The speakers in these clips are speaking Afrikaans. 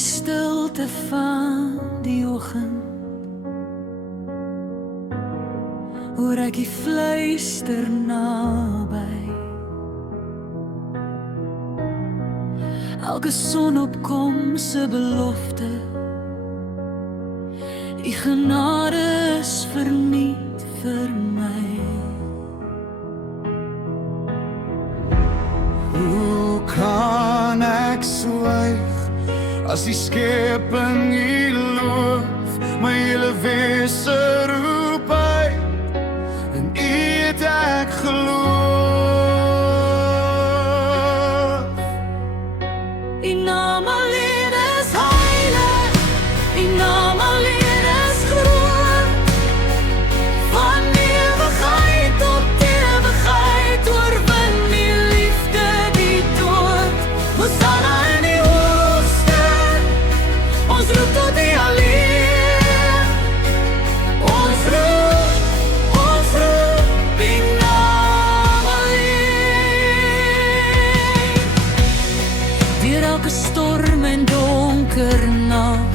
stilte van die oggend hoor ek die fluister naby. Elke sonopkomse belofte, die genade is verniet vir my. Hoe kan ek swyg as die skepping U loof? My hele wese roep uit, in U het ek geloof. U naam alleen is heilig, U naam alleen is groot. Van ewigheid tot ewigheid oorwin die liefde die dood. Hosanna in die hoogste, ons roep tot die alleen. Ons roep die naam alleen. Deur elke storm en donker nag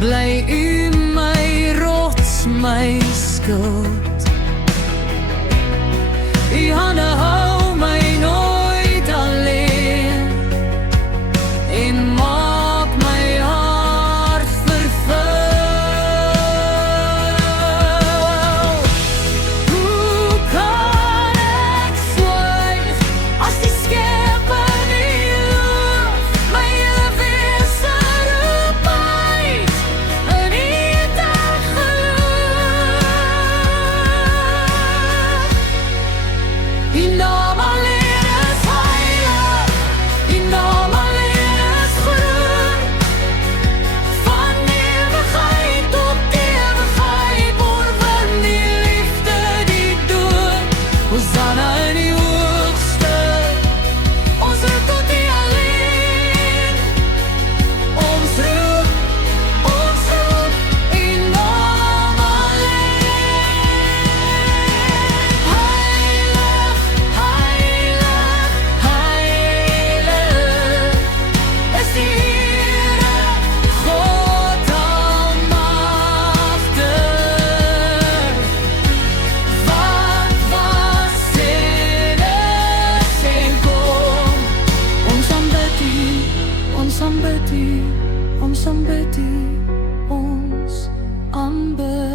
bly U my rots, my skild. U hande hou my nooit alleen en maak my hart vervul. Hoe kan ek swyg as die skepping U loof? My hele wese roep uit, in U het ek geloof. U naam alleen is heilig, U naam alleen is groot. Van ewigheid tot ewigheid oorwin die liefde die dood. Hosanna in die hoogste, ons roep tot die alleen. Ons roep U naam alleen. Heilig, heilig, heilig is die Here, God almagtig. Wat was en is en kom, ons aanbid U, ons aanbid U, ons aanbid U, ons aanbid